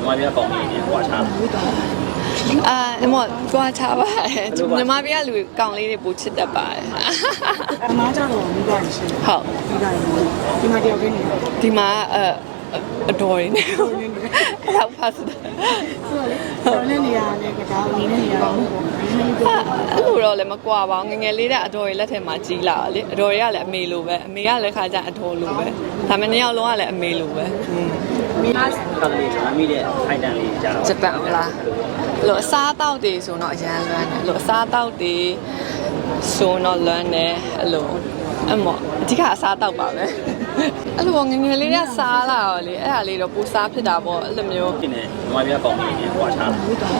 မြန်မာပြည်ကောင်းနေတယ်ဟွာချားမကွာချပါမြန်မာပြည်ကလူကောင်းလေးတွေပိုချစ်တတ်ပါတယ်အမားကြတော့မိသားစုရှိတယ်ဟုတ်မိသားစုဒီမှာတယောက်တည်းနေဒီမှာအတော်ရင်းနေတော့ဖတ်တယ်ဆိုတော့လေနေရာနဲ့ကကားဝင်နေနေရာတော့အဲ့လိုတော့လည်းမကွာပါဘူးငငယ်လေးတဲ့အတော်ရလက်ထဲမှာကြီးလာတာလေအတော်ရကလည်းအမေလိုပဲအမေကလည်းခါကျအတော်လိုပဲဒါမှနှစ်ယောက်လုံးကလည်းအမေလိုပဲမိသားစုကလေးကျွန်တော်မိတဲ့အိုက်တန်လေးကြာတော့ဂျပန်လားလို့အစားတောက်တွေဆိုတော့အရန်လွမ်းတယ်လို့အစားတောက်တွေဆိုတော့လွမ်းတယ်အဲ့လိုအဓိကအစားတောက်ပါပဲအဲ့လိုငငယ်လေးကစားလာတော့လေအဲ့ဒါလေးတော့ပူစားဖြစ်တာပေါ့အဲ့လိုမျိုးဒီနေ့မြန်မာပြည်ကောင်းနေတယ်ဟွာချား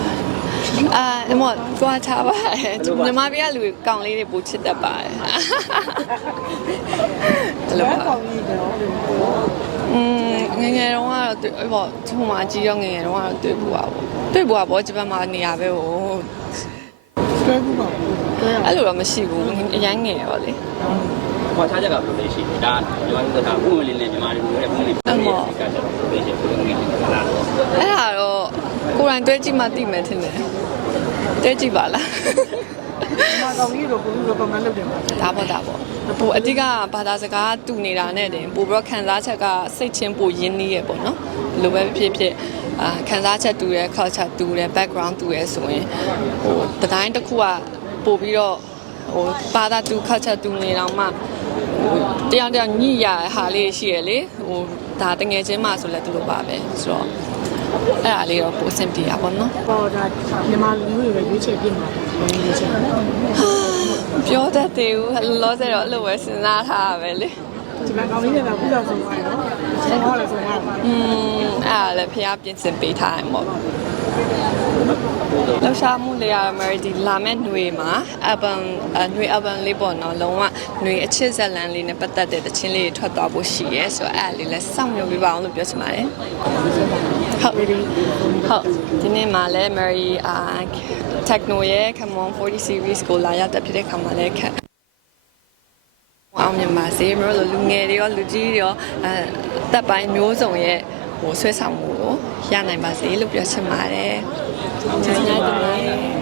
ကွာချပါမြန်မာပြည်ကလူကောင်းလေးတွေပိုချစ်တတ်ပါတယ်အဲ့လိုကောင်းနေတယ်ငငယ်တော့ကတော့ပေါ့ဒီမှာအကြီးရောငငယ်တော့ကတော့တွေ့ဘူးပါပေါ့ဂျပန်မှာနေရပဲဟိုတွေ့ဘူးပါအဲ့လိုတော့မရှိဘူးအရင်ငယ်ပါလေဟွာချားချက်ကဘယ်လိုလဲရှိလဲဒါမြန်မာပြည်ကပုံလေးနဲ့မြန်မာပြည်ရဲ့ပုံလေးပုံလေးကကျတော့ဘယ်လိုလဲဟုတ်လားအဲ့ဒါတော့ကိုယ်တိုင်တွဲကြည့်မှသိမယ်ထင်တယ်တွဲကြည့်ပါလားမကောင်ကြီးတို့ကိုယ်ကမလုပ်တယ်ဒါပေါ့ပိုအတိကဘာသာစကားတူနေတာနဲ့တင်ပိုပြီးတော့ခံစားချက်ကစိတ်ချင်းပိုရင်းနှီးရပေါ့နော်ဘယ်လိုပဲဖြစ်ခံစားချက်တူတယ် culture တူတယ် background တူတယ်ဆိုရင်ဟိုတတိုင်းတစ်ခုကပို့ပြီးတော့ဟိုဘာသာတူ culture တူနေတော့မှဟိုတယောက်ညှိရဟာလေးရှိရလေဟိုဒါတငယ်ချင်းမှဆိုလဲသူလိုပါပဲဆိုတော့အဲ့ဒါလေးတော့ပိုအဆင်ပြေတာပေါ့နော်ဟောဒါမြန်မာလူမျိုးတွေပဲရွေးချယ်ပြင်မှာရွေးချယ်ပြောတတ်တယ်ဦးလောဆယ်တော့အဲ့လိုပဲစဉ်းစားထားရပဲလေဒီမှာကောင်းလေးတွေကခုတော့ဆုံးသွားတယ်နော်ဆုံးသွားလဲဆုံးသွားတယ်အဲ့ဒါလည်းဖျားပြင်ဆင်ပေးထားရင်ပေါ့လောက်ရှာမှုလေရမယ်ဒီလာမဲ့ຫນွေမှာຫນွေ album လေးပေါ့နော်လုံးဝຫນွေအချစ်ဇက်လန်လေးနဲ့ပတ်သက်တဲ့တခြင်းလေးထွက်သွားဖို့ရှိရဲဆိုတော့အဲ့ဒါလေးလည်းစောင့်မျှော်ပေးပါအောင်လို့ပြောချင်ပါတယ်ဟုတ်ဒီနေ့မှာလည်း Mary Techno ရဲ့ Come on 40 series ကိုလာရောက်တဲ့ဖြစ်တဲ့ခါမှာလည်းအောင်မြင်ပါစေမျိုးလူငယ်တွေရောလူကြီးတွေရောတပ်ပိုင်းမျိုးစုံရဲ့ဟိုဆွဲဆောင်မှုကိုရနိုင်ပါစေလို့ပြောချင်ပါတယ်ကျေးဇူးတင်ပါတယ်